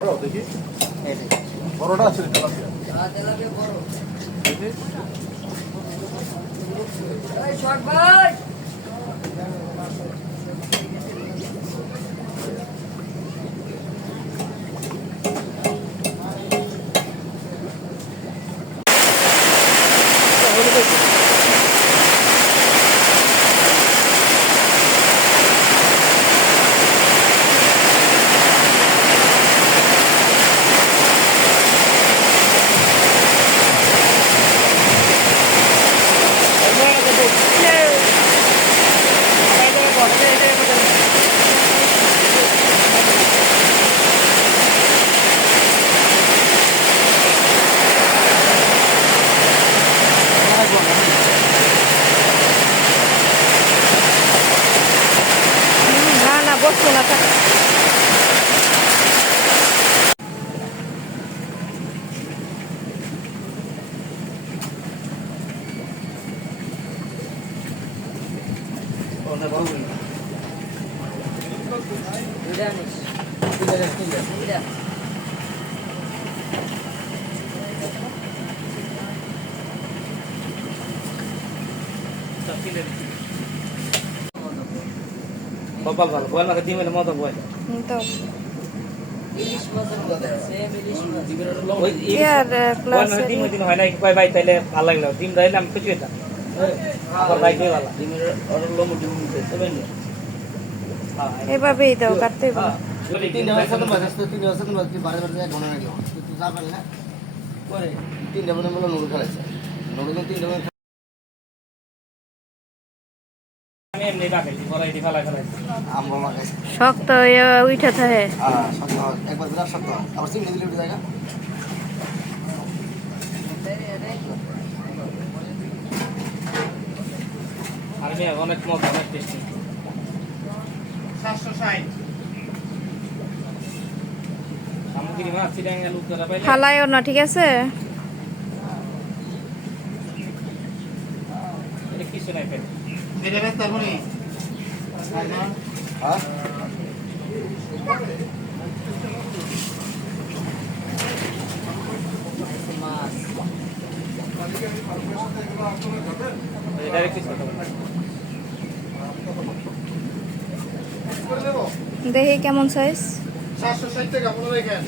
দেখি। বড়টা আছে তেলাপিয়া। না না বসবো না থাক। কপাল ভালো বয় না ডিমের মতো বয় হুম, তো। ওই কি আর বয় না ক্লাসে ডিম দিন হয় না কয় ভাই তাইলে ভালো লাগল? ডিম দিলে আমি খুশি হইতাম। ভাই দিয়ে হ্যাঁ এভাবেই দাও কাটতে তিনটা বছর তো তো তিনটা বছর তো বারে বারে ঘন রাখল তুই যা পারলে তিনটা বছর বলে নুডল খেলাইছে নুডল তিনটা বছর শক্ত উঠে থাকে। শক্ত। একবার বিরাট শক্ত আবার চিংড়ি দিলে উঠে যায় না আর আমি অনেক টেস্টি ফালাইও না ঠিক আছে? কিছু নাই পেট হ্যাঁ? ডাইরেক্ট কিছু দেখি কেমন সাইজ সাতশো ষাট টাকা মনে রেখেন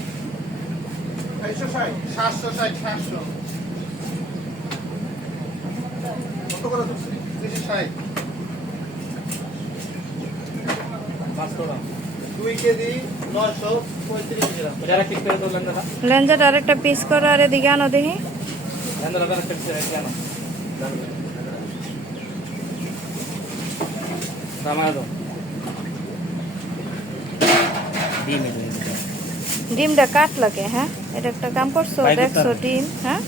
সাতশো ষাট সাতশো। কত করে ষাট। লেঞ্জাটা আরেকটা পিস করো আর এদিকে আনো দেখি লেন দাদা ডাইরেক্ট ফিক্স করে কেন রামায় দাও ডিম এটা ডিমটা কাট লাগে হ্যাঁ এটা একটা কাম করছো বাইরে দেখছো কাটো। ডিম হ্যাঁ